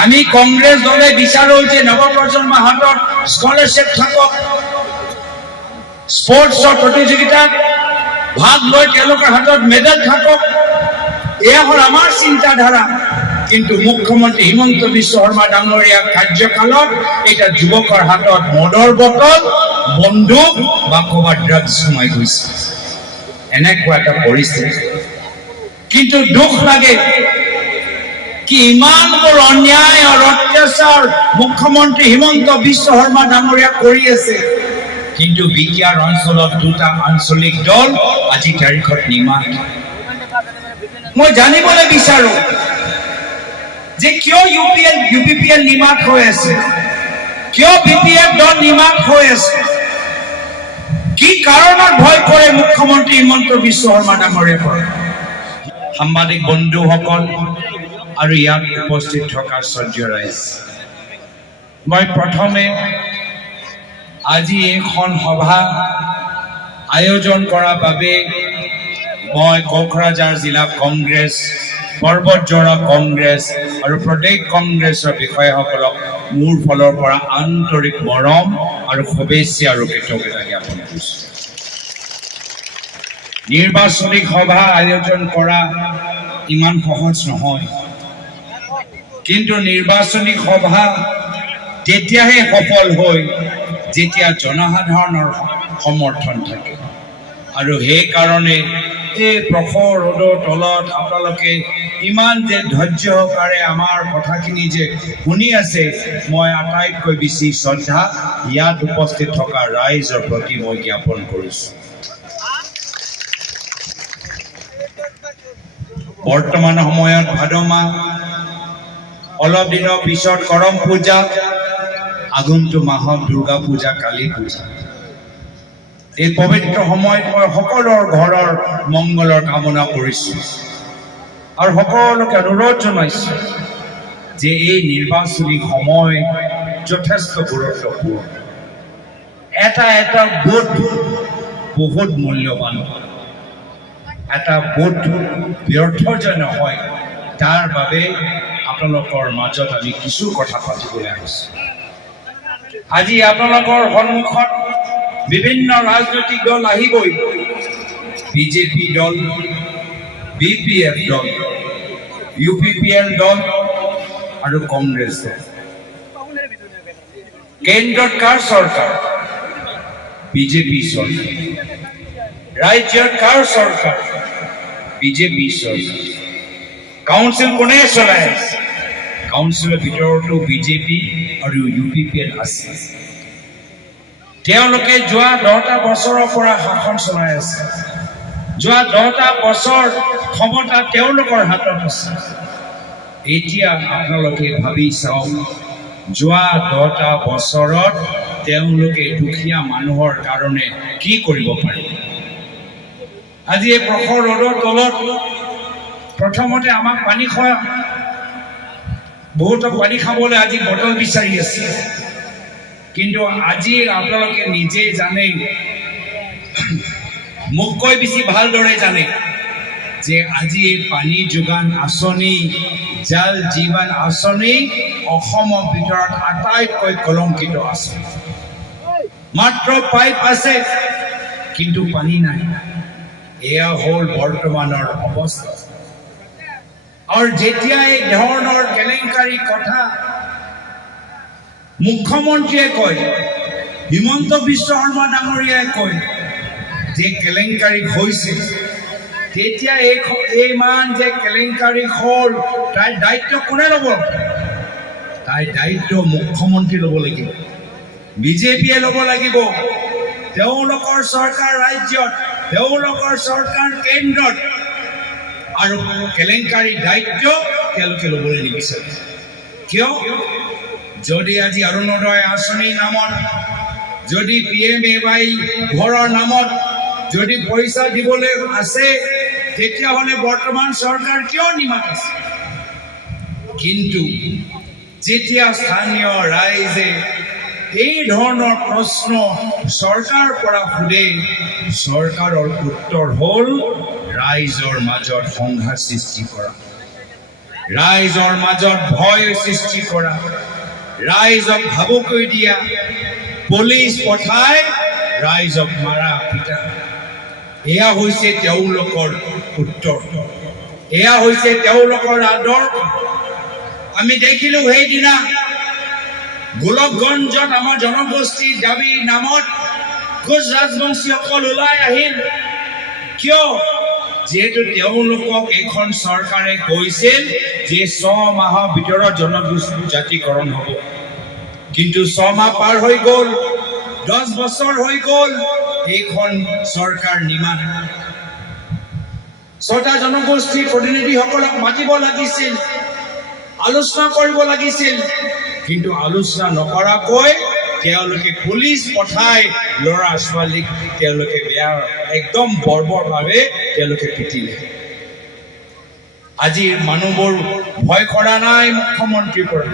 আমি কংগ্ৰেছ দলে বিচাৰো যে নৱপ্ৰজন্মৰ হাতত স্কলাৰশ্বিপ থাকক, স্পৰ্টছৰ প্ৰতিযোগিতাত ভাগ লৈ তেওঁলোকৰ হাতত মেডেল থাকক। এয়া হ'ল আমাৰ চিন্তাধাৰা। কিন্তু মুখ্যমন্ত্ৰী হিমন্ত বিশ্ব শৰ্মা ডাঙৰীয়া কাৰ্যকালত এতিয়া যুৱকৰ হাতত মদৰ বটল, বন্দুক বা ক'ৰবাত ড্ৰাগছ সোমাই গৈছে, এনেকুৱা এটা পৰিস্থিতি। কিন্তু দুখ লাগে কি ইমানবোৰ অন্যায় আৰু অত্যাচাৰ মুখ্যমন্ত্ৰী হিমন্ত বিশ্ব শৰ্মা ডাঙৰীয়া কৰি আছে, কিন্তু বিকিয়াৰ অঞ্চলত দুটা আঞ্চলিক দল আজি তাৰিখত নিৰ্মাণ। মই জানিবলৈ বিচাৰো যে কিয় UPPL নিৰ্মাণ হৈ আছে, কিয় BPF দল নিৰ্মাণ হৈ আছে, কি কাৰণত ভয় কৰে মুখ্যমন্ত্ৰী হিমন্ত বিশ্ব শৰ্মা ডাঙৰীয়া। সাংবাদিক বন্ধুসকল আৰু ইয়াত উপস্থিত থকা শ্ৰদ্ধেয় ৰাইজ, মই প্ৰথমে আজি এইখন সভা আয়োজন কৰাৰ বাবে মই কোকৰাঝাৰ জিলা কংগ্ৰেছ, পৰ্বতজোৰা কংগ্ৰেছ আৰু প্ৰদেশ কংগ্ৰেছৰ বিষয়াসকলক মোৰ ফালৰ পৰা আন্তৰিক মৰম আৰু শুভেচ্ছা আৰু কৃতজ্ঞতা জ্ঞাপন কৰিছোঁ। নিৰ্বাচনী সভা আয়োজন কৰা ইমান সহজ নহয়, কিন্তু নিৰ্বাচনী সভা তেতিয়াহে সফল হয় যেতিয়া জনসাধাৰণৰ সমৰ্থন থাকে। আৰু সেইকাৰণে এই প্ৰখৰ ৰ'দৰ তলত আপোনালোকে ইমান যে ধৈৰ্য সহকাৰে আমাৰ কথাখিনি যে শুনি আছে, মই আটাইতকৈ বেছি শ্ৰদ্ধা ইয়াত উপস্থিত থকা ৰাইজৰ প্ৰতি মই জ্ঞাপন কৰিছোঁ। বৰ্তমান সময়ত ভাদ মাহ, অলপ দিনৰ পিছত কৰম পূজা, আগন্তুক মাহত দুৰ্গা পূজা, কালী পূজা। এই পবিত্ৰ সময়ত মই সকলোৰ ঘৰৰ মংগলৰ কামনা কৰিছোঁ আৰু সকলোকে অনুৰোধ জনাইছোঁ যে এই নিৰ্বাচনী সময় যথেষ্ট গুৰুত্বপূৰ্ণ। এটা ভোট বহুত মূল্যৱান। এটা ভোট ব্যৰ্থ যে নহয়, তাৰ বাবে আপোনালোকৰ মাজত আমি কিছু কথা পাতিবলৈ আহিছোঁ। আজি আপোনালোকৰ সন্মুখত বিভিন্ন ৰাজনৈতিক দল আহিবই, বিজেপি দল, BPF দল, UPPL দল আৰু কংগ্ৰেছ দল। কেন্দ্ৰত কাৰ চৰকাৰ? বিজেপি চৰকাৰ। ৰাজ্যত কাৰ চৰকাৰ? বিজেপি চৰকাৰ। কাউন্সিল কোনে চলাই আছে? কাউন্সিলৰ ভিতৰতো বিজেপি আৰু UPPL আছে। তেওঁলোকে যোৱা 10টা বছৰৰ পৰা শাসন চলাই আছে। যোৱা 10টা বছৰ ক্ষমতা তেওঁলোকৰ হাতত আছে। এতিয়া আপোনালোকে ভাবি চাওক, যোৱা 10টা বছৰত তেওঁলোকে দুখীয়া মানুহৰ কাৰণে কি কৰিব পাৰিব। আজি এই প্ৰখৰ ৰ'দৰ তলত প্ৰথমতে আমাক পানী খোৱা, বহুতো পানী খাবলৈ আজি বটল বিচাৰি আছে। কিন্তু আজি আপোনালোকে নিজেই জানে, মোতকৈ বেছি ভালদৰে জানে যে আজি এই পানী যোগান আঁচনি, জল জীৱন আঁচনি অসমৰ ভিতৰত আটাইতকৈ কলংকিত আছে। মাত্ৰ পাইপ আছে কিন্তু পানী নাই। এয়া হ'ল বৰ্তমানৰ অৱস্থা। আৰু যেতিয়া এই ধৰণৰ কেলেংকাৰী কথা মুখ্যমন্ত্ৰীয়ে কয়, হিমন্ত বিশ্ব শৰ্মা ডাঙৰীয়াই কয় যে কেলেংকাৰী হৈছে, তেতিয়া ইমান যে কেলেংকাৰী হ'ল, তাইৰ দায়িত্ব কোনে ল'ব? তাইৰ দায়িত্ব মুখ্যমন্ত্ৰী ল'ব লাগিব, বিজেপিয়ে ল'ব লাগিব। তেওঁলোকৰ চৰকাৰ ৰাজ্যত, তেওঁলোকৰ চৰকাৰ কেন্দ্ৰত, আৰু কেলেংকাৰী দায়িত্ব তেওঁলোকে ল'বলৈ নিবিচাৰে। কিয়? যদি আজি অৰুণোদয় আঁচনিৰ নামত, যদি PMAY ঘৰৰ নামত যদি পইচা দিবলৈ আছে, তেতিয়াহ'লে বৰ্তমান চৰকাৰ কিয় নিমাত আছে? কিন্তু যেতিয়া স্থানীয় ৰাইজে এই ধৰণৰ প্ৰশ্ন চৰকাৰৰ পৰা সোধে, চৰকাৰৰ উত্তৰ হ'ল ৰাইজৰ মাজত সংঘাত সৃষ্টি কৰা। ৰাইজৰ মাজত ভয় সৃষ্টি কৰা, ৰাইজক ভাবুক কৰি দিয়া, পুলিচ পঠাই ৰাইজক মাৰা পিটা, এয়া হৈছে তেওঁলোকৰ উত্তৰ, এয়া হৈছে তেওঁলোকৰ আদৰ্শ। আমি দেখিলো সেইদিনা গোলকগঞ্জত আমাৰ জনগোষ্ঠীৰ দাবীৰ নামত কোচ ৰাজবংশীসকল ওলাই আহিল। কিয়? যিহেতু তেওঁলোকক এইখন চৰকাৰে কৈছিল যে 6 মাহৰ ভিতৰত জনগোষ্ঠী জাতিকৰণ হ'ব, কিন্তু 6 মাহ পাৰ হৈ গ'ল, 10 বছৰ হৈ গ'ল, এইখন চৰকাৰ নিমানে। 6টা জনগোষ্ঠীৰ প্ৰতিনিধিসকলক মাতিব লাগিছিল, আলোচনা কৰিব লাগিছিল, কিন্তু আলোচনা নকৰাকৈ তেওঁলোকে পুলিচ পঠাই ল'ৰা ছোৱালীক তেওঁলোকে বেয়া একদম বৰ্বৰভাৱে তেওঁলোকে পিটিলে। আজি মানুহবোৰ ভয় কৰা নাই মুখ্যমন্ত্ৰীৰ পৰা।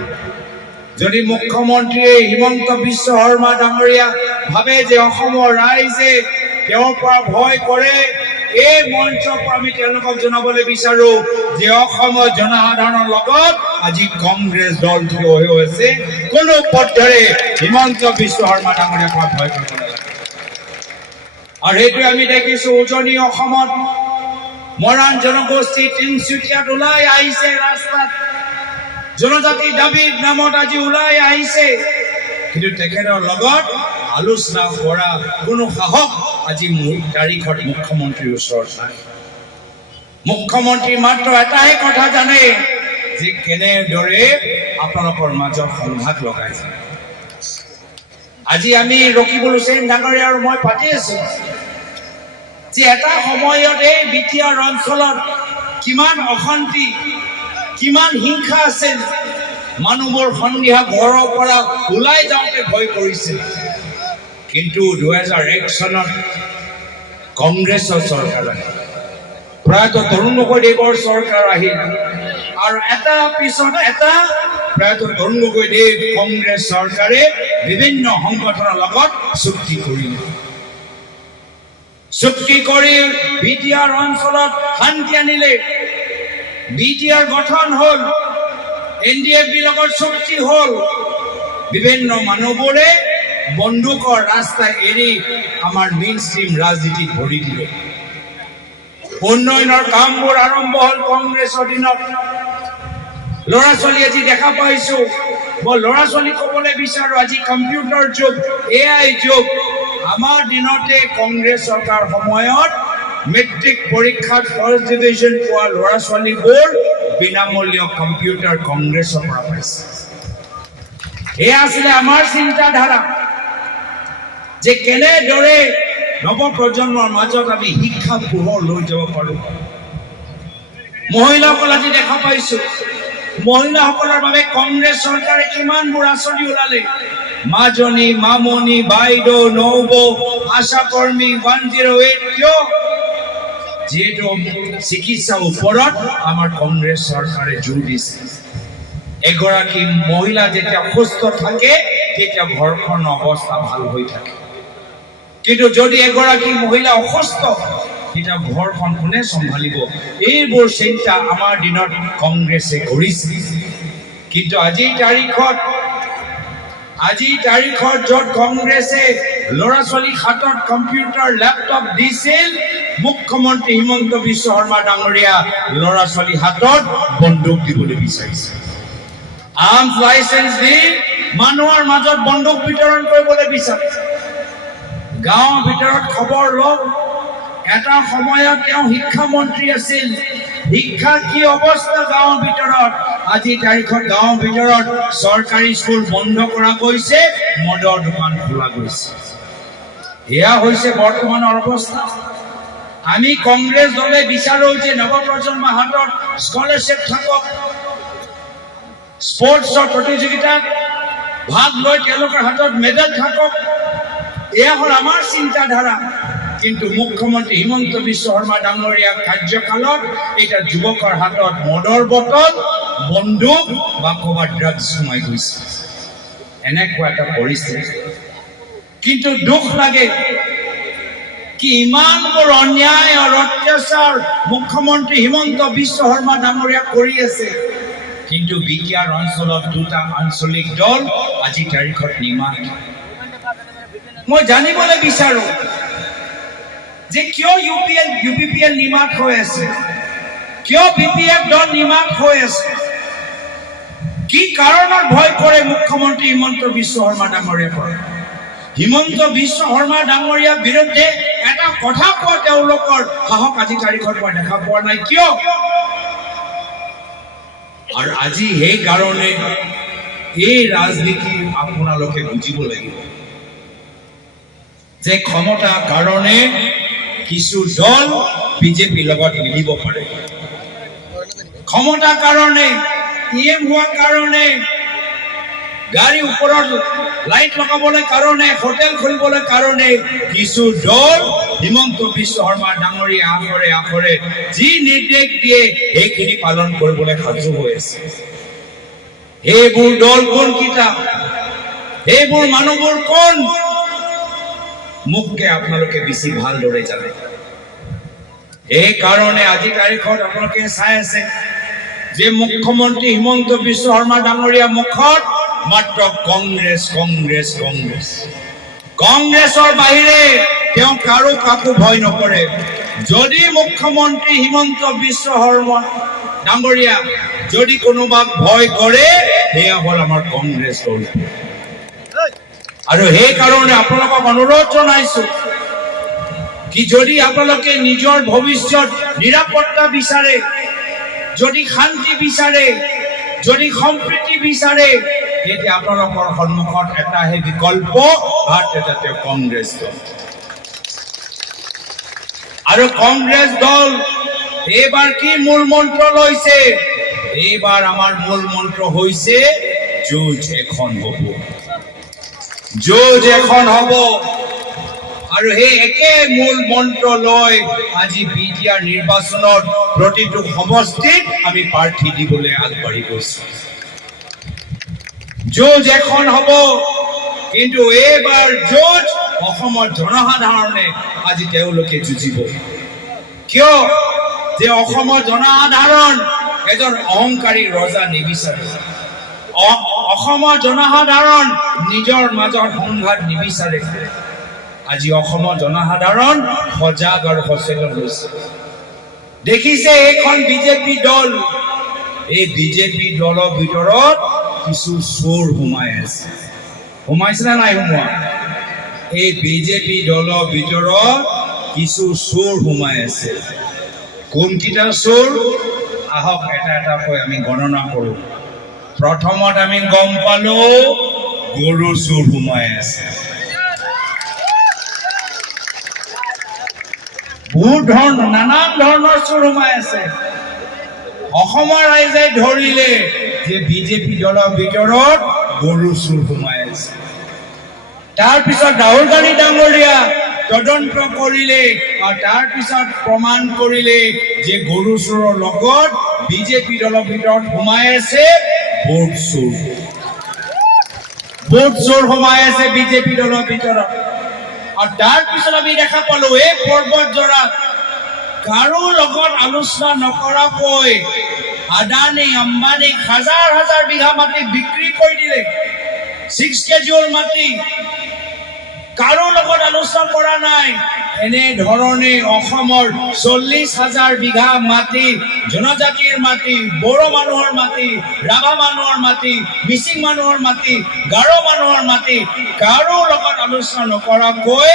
যদি মুখ্যমন্ত্ৰীয়ে হিমন্ত বিশ্ব শৰ্মা ডাঙৰীয়া ভাবে যে অসমৰ ৰাইজে তেওঁৰ পৰা ভয় কৰে, এই মঞ্চৰ পৰা আমি তেওঁলোকক জনাবলৈ বিচাৰো যে অসমৰ জনসাধাৰণৰ লগত আজি কংগ্ৰেছ দল থিয় হৈ আছে। কোনো পৰ্যায়ে হিমন্ত বিশ্ব শৰ্মা ডাঙৰীয়াক ভয় কৰিব নালাগে। আৰু সেইটোৱে আমি দেখিছো উজনি অসমত মৰাণ জনগোষ্ঠী তিনিচুকীয়াত ওলাই আহিছে, ৰাস্তাত জনজাতি দাবীৰ নামত আজি ওলাই আহিছে, কিন্তু তেখেতৰ লগত আলোচনা কৰা কোনো সাহস আজি তাৰিখত মুখ্যমন্ত্ৰীৰ ওচৰত নাই। মুখ্যমন্ত্ৰী মাত্ৰ এটাই কথা জানে যে কেনেদৰে আপোনালোকৰ মাজত সংঘাত লগাইছে। আজি আমি ৰকিবুল হুছেইন ডাঙৰীয়া আৰু মই পাতি আছো যে এটা সময়ত এই বিটিআৰ অঞ্চলত কিমান অশান্তি, কিমান হিংসা আছিল। মানুহবোৰ সন্ধিয়া ঘৰৰ পৰা ওলাই যাওঁতে ভয় কৰিছিল, কিন্তু 2001 চনত কংগ্ৰেছৰ চৰকাৰ আহিল, প্ৰয়াত তৰুণ গগৈদেৱৰ চৰকাৰ আহিল, আৰু এটা পিছত এটা প্ৰয়াত তৰুণ গগৈদেৱ কংগ্ৰেছ চৰকাৰে বিভিন্ন সংগঠনৰ লগত চুক্তি কৰিলে। চুক্তি কৰি বিটিআৰ অঞ্চলত শান্তি আনিলে, বিটিআৰ গঠন হ'ল, এনডিএফবিৰ লগত চুক্তি হ'ল। বিভিন্ন মানুহবোৰে বন্দুকৰ ৰাস্তা এৰি আমাৰ মেইন ষ্ট্ৰীম ৰাজনীতিত ভৰি দিলে। উন্নয়নৰ কামবোৰ আৰম্ভ হ'ল কংগ্ৰেছৰ দিনত। ল'ৰা ছোৱালী আজি দেখা পাইছো, মই ল'ৰা ছোৱালী ক'বলৈ বিচাৰো আজি কম্পিউটাৰ যুগ, AI যুগ। আমাৰ দিনতে কংগ্ৰেছ চৰকাৰ সময়ত মেট্ৰিক পৰীক্ষাত ফাৰ্ষ্ট ডিভিজন পোৱা ল'ৰা ছোৱালীবোৰ বিনামূলীয় কম্পিউটাৰ কংগ্ৰেছৰ পৰা পাইছে। এয়া আছিলে আমাৰ চিন্তাধাৰা যে কেনেদৰে নৱপ্ৰজন্মৰ মাজত আমি শিক্ষা পোহৰ লৈ যাব পাৰো। মহিলাসকল আজি দেখা পাইছো, মহিলাসকলৰ বাবে কংগ্ৰেছ চৰকাৰে কিমানবোৰ আঁচনি ওলালে। মাজনী, মামনি, বাইদেউ, নৌবৌ, আশা কৰ্মী, 108। কিয়? যিহেতু চিকিৎসাৰ ওপৰত আমাৰ কংগ্ৰেছ চৰকাৰে জোৰ দিছে। এগৰাকী মহিলা যেতিয়া সুস্থ থাকে তেতিয়া ঘৰখনৰ অৱস্থা ভাল হৈ থাকে, কিন্তু যদি এগৰাকী মহিলা অসুস্থ তেতিয়া ঘৰখন কোনে চম্ভালিব? এইবোৰ চিন্তা আমাৰ দিনত কংগ্ৰেছে কৰিছিল। কিন্তু আজিৰ তাৰিখত য'ত কংগ্ৰেছে ল'ৰা ছোৱালীৰ হাতত কম্পিউটাৰ লেপটপ দিছিল, মুখ্যমন্ত্ৰী হিমন্ত বিশ্ব শৰ্মা ডাঙৰীয়া ল'ৰা ছোৱালীৰ হাতত বন্দুক দিবলৈ বিচাৰিছে। আৰ্মছ লাইচেন্স দি মানুহৰ মাজত বন্দুক বিতৰণ কৰিবলৈ বিচাৰিছে। গাঁৱৰ ভিতৰত খবৰ লওক, এটা সময়ত তেওঁ শিক্ষামন্ত্ৰী আছিল। শিক্ষাৰ কি অৱস্থা গাঁৱৰ ভিতৰত? আজি তাৰিখত গাঁৱৰ ভিতৰত চৰকাৰী স্কুল বন্ধ কৰা গৈছে, মদৰ দোকান খোলা গৈছে। এয়া হৈছে বৰ্তমানৰ অৱস্থা। আমি কংগ্ৰেছ দলে বিচাৰো যে নৱপ্ৰজন্মৰ হাতত স্কলাৰশ্বিপ থাকক, স্পৰ্টছৰ প্ৰতিযোগিতাত ভাগ লৈ তেওঁলোকৰ হাতত মেডেল থাকক। এয়া হ'ল আমাৰ চিন্তাধাৰা। কিন্তু মুখ্যমন্ত্ৰী হিমন্ত বিশ্ব শৰ্মা ডাঙৰীয়া কাৰ্যকালত এতিয়া যুৱকৰ হাতত মদৰ বটল, বন্দুক বা ক'ৰবাত ড্ৰাগছ সোমাই গৈছে, এনেকুৱা এটা পৰিস্থিতি। কিন্তু দুখ লাগে কি ইমানবোৰ অন্যায় আৰু অত্যাচাৰ মুখ্যমন্ত্ৰী হিমন্ত বিশ্ব শৰ্মা ডাঙৰীয়া কৰি আছে। কিন্তু বিটিআৰ অঞ্চলত দুটা আঞ্চলিক দল আজি তাৰিখত নিমাত। মই জানিবলৈ বিচাৰো যে কিয় UPPL নিমাত হৈ আছে, কিয় BPF দল নিমাত হৈ আছে, কি কাৰণত ভয় কৰে মুখ্যমন্ত্ৰী হিমন্ত বিশ্ব শৰ্মা ডাঙৰীয়া কৰে। হিমন্ত বিশ্ব শৰ্মা ডাঙৰীয়াৰ বিৰুদ্ধে এটা কথা কোৱা তেওঁলোকৰ সাহস আজি তাৰিখত মই দেখা পোৱা নাই। কিয়? আৰু আজি সেই কাৰণে এই ৰাজনীতি আপোনালোকে বুজিব লাগিব যে ক্ষমতাৰ কাৰণে কিছু দল বিজেপিৰ লগত মিলিব পাৰে, ক্ষমতাৰ কাৰণে PM হোৱাৰ কাৰণে, গাড়ী ওপৰত লাইট লগাবলৈ কাৰণে, হোটেল খুলিবলৈ কাৰণে কিছু দল হিমন্ত বিশ্ব শৰ্মা ডাঙৰীয়া আখৰে আখৰে যি নিৰ্দেশ দিয়ে সেইখিনি পালন কৰিবলৈ সাজু হৈ আছে। সেইবোৰ দল কোনকেইটা, সেইবোৰ মানুহবোৰ কোন, মোককে আপোনালোকে বেছি ভালদৰে জানে। এই কাৰণে আজি তাৰিখত আপোনালোকে চাই আছে যে মুখ্যমন্ত্ৰী হিমন্ত বিশ্ব শৰ্মা ডাঙৰীয়া মুখত মাত্ৰ কংগ্ৰেছ কংগ্ৰেছ কংগ্ৰেছ, কংগ্ৰেছৰ বাহিৰে তেওঁ কাকো ভয় নকৰে। যদি মুখ্যমন্ত্ৰী হিমন্ত বিশ্ব শৰ্মা ডাঙৰীয়া যদি কোনোবাক ভয় কৰে সেয়া হ'ল আমাৰ কংগ্ৰেছ দল। আৰু সেই কাৰণে আপোনালোকক অনুৰোধ জনাইছো কি যদি আপোনালোকে নিজৰ ভৱিষ্যত নিৰাপত্তা বিচাৰে, যদি শান্তি বিচাৰে, যদি সম্প্ৰীতি বিচাৰে, তেতিয়া আপোনালোকৰ সন্মুখত এটাহে বিকল্প, ভাৰতীয় কংগ্ৰেছ দল। আৰু কংগ্ৰেছ দল এইবাৰ কি মূল মন্ত্ৰ লৈছে? এইবাৰ আমাৰ মূল মন্ত্ৰ হৈছে যুঁজ এখন হ'ব, যুঁজ এখন হ'ব। আৰু সেই একে মূল মন্ত্ৰ লৈ আজি BTR নিৰ্বাচনত প্ৰতিটো সমষ্টিত আমি প্ৰাৰ্থী দিবলৈ আগবাঢ়ি গৈছো। যুঁজ এখন হ'ব, কিন্তু এইবাৰ যুঁজ অসমৰ জনসাধাৰণে আজি তেওঁলোকে যুঁজিব। কিয়? যে অসমৰ জনসাধাৰণ এজন অহংকাৰী ৰজা নিবিচাৰে, অসমৰ জনসাধাৰণ নিজৰ মাজত সংঘাত নিবিচাৰে। আজি অসমৰ জনসাধাৰণ সজাগ আৰু সচেতন হৈছে। দেখিছে এইখন বিজেপি দল, এই বিজেপি দলৰ ভিতৰত কিছু চোৰ সোমাই আছে। সোমাইছে নে নাই সোমোৱা? এই বিজেপি দলৰ ভিতৰত কিছু চোৰ সোমাই আছে। কোনকেইটা চোৰ? আহক এটা এটাকৈ আমি গণনা কৰো। প্ৰথমত আমি গম পালো গৰু চোৰ সোমাই আছে, বহুত ধৰণৰ নানান ধৰণৰ চোৰ সোমাই আছে। অসমৰ ৰাইজে ধৰিলে যে বিজেপি দলৰ ভিতৰত গৰু চোৰ সোমাই আছে। তাৰপিছত ৰাহুল গান্ধী ডাঙৰীয়া তদন্ত কৰিলে আৰু তাৰপিছত প্ৰমাণ কৰিলে যে গৰু চোৰৰ লগত বিজেপি দলৰ ভিতৰত সোমাই আছে ভোট চোৰ। ভোট চোৰ সোমাই আছে বিজেপি দলৰ ভিতৰত। আৰু তাৰপিছত আমি দেখা পালো এই পৰ্বতজোৰাত কাৰো লগত আলোচনা নকৰাকৈ আদানী আম্বানীক হাজাৰ হাজাৰ বিঘা মাটি বিক্ৰী কৰি দিলে, 6 কেজুৱেল মাটি, কাৰো লগত আলোচনা কৰা নাই। এনেধৰণে অসমৰ 40,000 বিঘা মাটি জনজাতিৰ মাটি, বড়ো মানুহৰ মাটি, ৰাভা মানুহৰ মাটি, মিচিং মানুহৰ মাটি, গাৰো মানুহৰ মাটি, কাৰো লগত আলোচনা নকৰাকৈ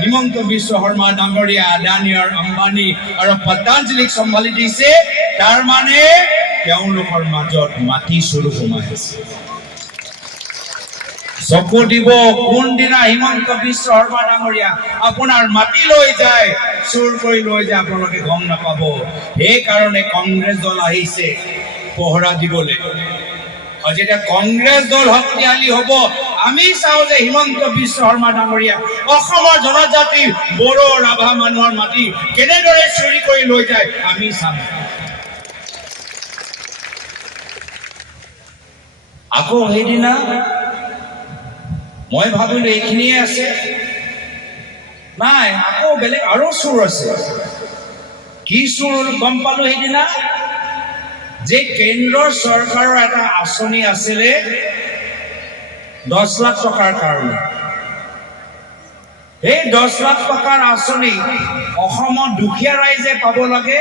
হিমন্ত বিশ্ব শৰ্মা ডাঙৰীয়া আদানী আৰু আম্বানী আৰু পতঞ্জলিক চম্ভালি দিছে। তাৰ মানে তেওঁলোকৰ মাজত মাটি চুৰ সোমাই আছে। চকু দিব কোনদিনা হিমন্ত বিশ্ব শৰ্মা ডাঙৰীয়া আপোনাৰ মাটি লৈ যায়, চুৰ কৰি লৈ যায়, আপোনালোকে গম নাপাব। সেইকাৰণে কংগ্ৰেছ দল আহিছে পহৰা দিবলৈ। আৰু যেতিয়া কংগ্ৰেছ দল শক্তিশালী হ'ব, আমি চাওঁ যে হিমন্ত বিশ্ব শৰ্মা ডাঙৰীয়া অসমৰ জনজাতি বড়ো ৰাভা মানুহৰ মাটি কেনেদৰে চুৰি কৰি লৈ যায় আমি চাম। আকৌ সেইদিনা মই ভাবিলো এইখিনিয়ে আছে, নাই আকৌ বেলেগ আৰু চোৰ আছে। কি চোৰ গম পালো সেইদিনা? যে কেন্দ্ৰৰ চৰকাৰৰ এটা আঁচনি আছিলে 10 লাখ টকাৰ কাৰণে। এই 10 লাখ টকাৰ আঁচনি অসমৰ দুখীয়া ৰাইজে পাব লাগে,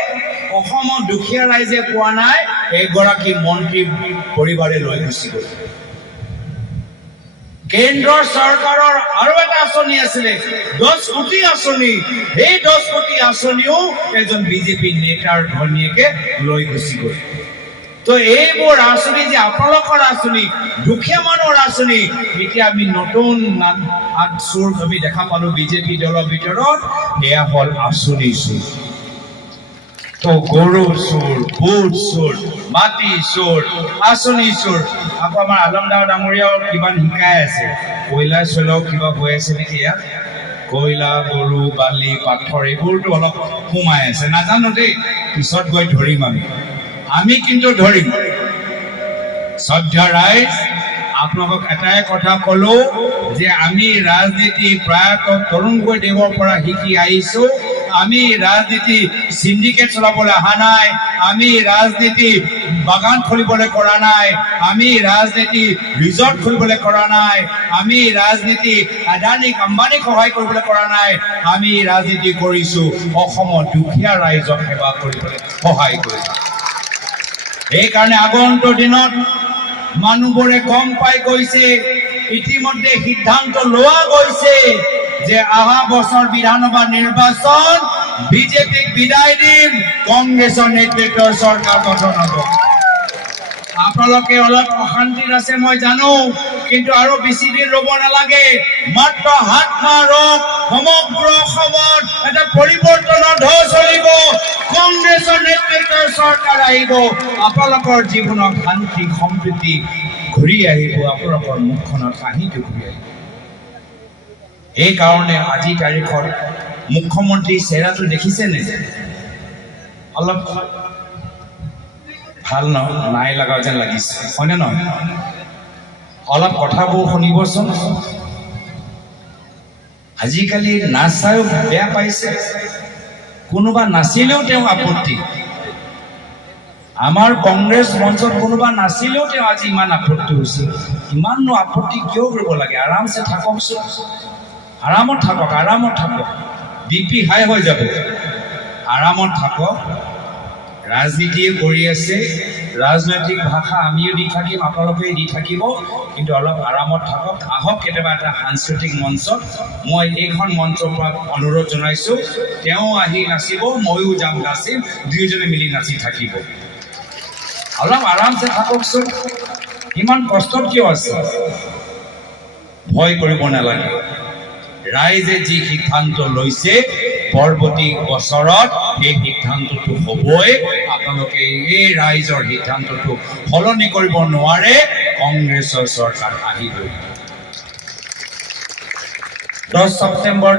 অসমৰ দুখীয়া ৰাইজে পোৱা নাই, এগৰাকী মন্ত্ৰী পৰিবাৰে লৈ গুচি গ'ল। কেন্দ্ৰৰ চৰকাৰৰ আৰু এটা আঁচনি আছিলে 10 কোটি আঁচনি, সেই 10 কোটি আঁচনিও এজন বিজেপি নেতাৰ ঘৈণীয়েকে লৈ গুচি গ'ল। তো এইবোৰ আঁচনি যে আপোনালোকৰ আঁচনি, দুখীয়া মানুহৰ আঁচনি, এতিয়া আমি নতুন চোৰ আমি দেখা পালো বিজেপি দলৰ ভিতৰত, এয়া হ'ল আঁচনি চোৰ। তো গৰু চোৰ, বুট চোৰ, মাটি চোৰ, আঁচনি চোৰ। আকৌ আমাৰ আলমদাৰ ডাঙৰীয়াও কিবা শিকাই আছে, কয়লা চলাও কিবা হৈ আছে নেকি ইয়াত, কয়লা, গৰু, বালি, পাথৰ এইবোৰতো অলপ সোমাই আছে, নাজানো দেই, পিছত গৈ ধৰিম আমি কিন্তু ধৰিম। শ্ৰদ্ধা ৰাইজ, আপোনালোকক এটাই কথা কলো যে আমি ৰাজনীতি প্ৰায়ত তৰুণ গগৈদেৱৰ পৰা শিকি আহিছো। আমি ৰাজনীতি সিন্ডিকেট চলাবলৈ অহা নাই, আমি ৰাজনীতি বাগান খুলিবলৈ কৰা নাই, আমি ৰাজনীতি ৰিজৰ্ট খুলিবলৈ কৰা নাই, আমি ৰাজনীতি আদানী আম্বানীক সহায় কৰিবলৈ কৰা নাই, আমি ৰাজনীতি কৰিছো অসমৰ দুখীয়া ৰাইজক সেৱা কৰিবলৈ সহায় কৰিছো। এইকাৰণে আগন্তুক দিনত মানুহবোৰে গম পাই গৈছে, ইতিমধ্যে সিদ্ধান্ত লোৱা গৈছে যে অহা বছৰ বিধানসভা নিৰ্বাচন বিজেপিক বিদায় দিম, কংগ্ৰেছৰ নেতৃত্বৰ চৰকাৰ গঠন হ'ব। আপোনালোকে অলপ অশান্তিত আছে মই জানো, কিন্তু আৰু বেছি দিন ৰ'ব নালাগে, মাত্ৰ 7 মাহ ৰওক, সমগ্ৰ অসমত এটা পৰিৱৰ্তনৰ ঢৌ চলিব, কংগ্ৰেছৰ নেতৃত্বৰ চৰকাৰ আহিব, আপোনালোকৰ জীৱনত শান্তি সম্প্ৰীতি ঘূৰি আহিব, আপোনালোকৰ মুখখনৰ কাহিনীটো ঘূৰি আহিব। এইকাৰণে আজি তাৰিখত মুখ্যমন্ত্ৰী চেহেৰাটো দেখিছেনে? অলপ ভাল নাই লগা যেন লাগিছে, হয়নে নহয়? অলপ কথাবোৰ শুনিবচোন। আজিকালি নাচ চাইও বেয়া পাইছে, কোনোবা নাচিলেও তেওঁ আপত্তি। আমাৰ কংগ্ৰেছ মঞ্চত কোনোবা নাচিলেও তেওঁ আজি ইমান আপত্তি হৈছে। ইমাননো আপত্তি কিয় কৰিব লাগে? আৰামছে থাককচোন, আৰামত থাকক, আৰামত থাকক, বিপি হাই হৈ যাব, আৰামত থাকক। ৰাজনীতিয়ে কৰি আছে, ৰাজনৈতিক ভাষা আমিও দি থাকিম, আপোনালোকে দি থাকিব, কিন্তু অলপ আৰামত থাকক। আহক কেতিয়াবা এটা সাংস্কৃতিক মঞ্চত, মই এইখন মঞ্চৰ পৰা অনুৰোধ জনাইছোঁ, তেওঁ আহি নাচিব, ময়ো যাম নাচিম, দুয়োজনে মিলি নাচি থাকিব। অলপ আৰামছে থাককচোন, ইমান কষ্টত কিয় আছে? ভয় কৰিব নালাগে। ৰাইজে যি সিদ্ধান্ত লৈছে পৰৱৰ্তী বছৰত এই সিদ্ধান্তটো হ'বই। আপোনালোকে এই ৰাইজৰ সিদ্ধান্তটো সলনি কৰিব নোৱাৰে, কংগ্ৰেছৰ চৰকাৰ আহিবই। 10 ছেপ্টেম্বৰ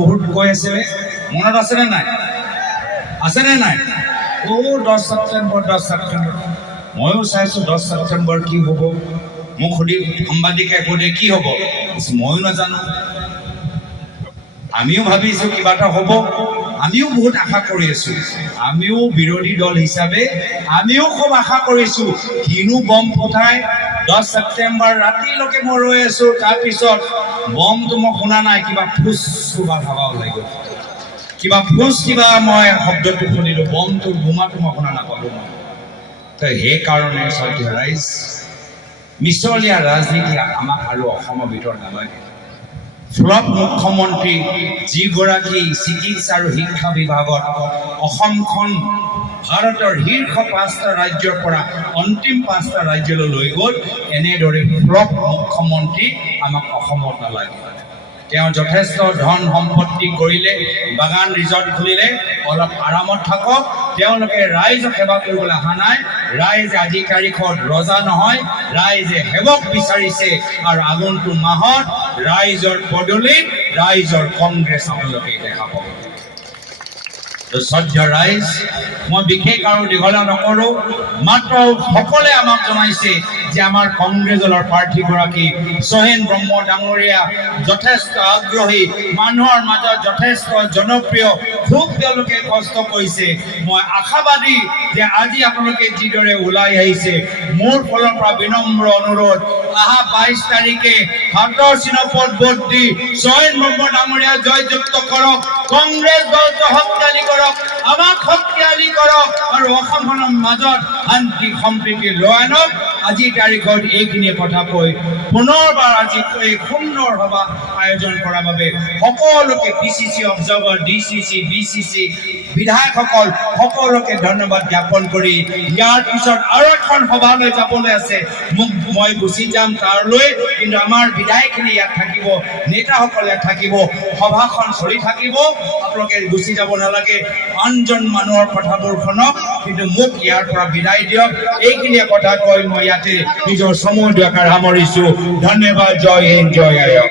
বহুত কৈ আছিলে, মনত আছেনে নাই? আছেনে নাই? 10 ছেপ্টেম্বৰ ময়ো চাইছোঁ 10 ছেপ্টেম্বৰ কি হ'ব। মোক সুধি সাংবাদিকে সোধে কি হ'ব, ময়ো নাজানো। আমিও ভাবিছোঁ কিবা এটা হ'ব, আমিও বহুত আশা কৰি আছোঁ, আমিও বিৰোধী দল হিচাপে আমিও খুব আশা কৰিছোঁ। কিনো বম ফুটাই 10 ছেপ্টেম্বৰ ৰাতিলৈকে মই ৰৈ আছোঁ, তাৰপিছত বমটো মই শুনা নাই, কিবা ফুচ কিবা ভাবা ওলাই গ'ল, কিবা ফুচ কিবা মই শব্দটো শুনিলোঁ, বমটো বোমাটো মই শুনা নাপালোঁ। তো সেইকাৰণে শ্ৰদ্ধা ৰাইজ, মিছলীয়া ৰাজনীতি আমাক আৰু অসমৰ ভিতৰত নালাগে। ফ্লপ মুখ্যমন্ত্ৰী যিগৰাকী চিকিৎসা আৰু শিক্ষা বিভাগত অসমখন ভাৰতৰ শীৰ্ষ 5টা ৰাজ্যৰ পৰা অন্তিম 5টা ৰাজ্যলৈ লৈ গ'ল, এনেদৰে ফ্লপ মুখ্যমন্ত্ৰী আমাক অসমত নালাগে। তেওঁ যথেষ্ট ধন সম্পত্তি কৰিলে, বাগান ৰিজৰ্ট খুলিলে, অলপ আৰামত থাকক। তেওঁলোকে ৰাইজক সেৱা কৰিবলৈ অহা নাই, ৰাইজে আজি তাৰিখত ৰজা নহয়, ৰাইজে সেৱক বিচাৰিছে। আৰু আগন্তুক মাহত ৰাইজৰ বদলিত ৰাইজৰ কংগ্ৰেছ আপোনালোকে দেখা পাব। শ্ৰদ্ধা ৰাইজ, মই বিশেষ আৰু দীঘলীয়া নকৰোঁ, মাত্ৰ সকলে আমাক জনাইছে যে আমাৰ কংগ্ৰেছ দলৰ প্ৰাৰ্থীগৰাকী সোহেন ব্ৰহ্ম ডাঙৰীয়া যথেষ্ট আগ্ৰহী, মানুহৰ মাজত যথেষ্ট জনপ্ৰিয়, খুব তেওঁলোকে কষ্ট কৰিছে। মই আশাবাদী যে আজি আপোনালোকে যিদৰে ওলাই আহিছে, মোৰ ফালৰ পৰা বিনম্ৰ অনুৰোধ, অহা 22 তাৰিখে হাতৰ চিনপত ভোট দি সোহেন ব্ৰহ্ম ডাঙৰীয়া জয়যুক্ত কৰক, কংগ্ৰেছ দলটো শক্তিশালী কৰক, আমাক শক্তিশালী কৰক আৰু অসমখনৰ মাজত শান্তি সম্প্ৰীতি লৈ আনক। আজিৰ তাৰিখত এইখিনি কথা কৈ পুনৰবাৰ আজি এই সুন্দৰ সভা আয়োজন কৰাৰ বাবে সকলোকে পিচিচি অবজাৰ্ভাৰ, ডিচিচি, বিচিচি, বিধায়কসকল সকলোকে ধন্যবাদ জ্ঞাপন কৰি ইয়াৰ পিছত আৰু এখন সভালৈ যাবলৈ আছে, মই গুচি যাম তাৰলৈ, কিন্তু আমাৰ বিধায়কখিনি ইয়াত থাকিব, নেতাসকল ইয়াত থাকিব, সভাখন চলি থাকিব, আপোনালোকে গুচি যাব নালাগে, আনজন মানুহৰ কথাবোৰ শুনক, কিন্তু মোক ইয়াৰ পৰা বিদায় দিয়ক। এইখিনিয়ে কথা কৈ মই ইয়াতে নিজৰ সময় দিয়াৰ সামৰিছো। ধন্যবাদ। জয় হিন্দ, জয় আয়ক।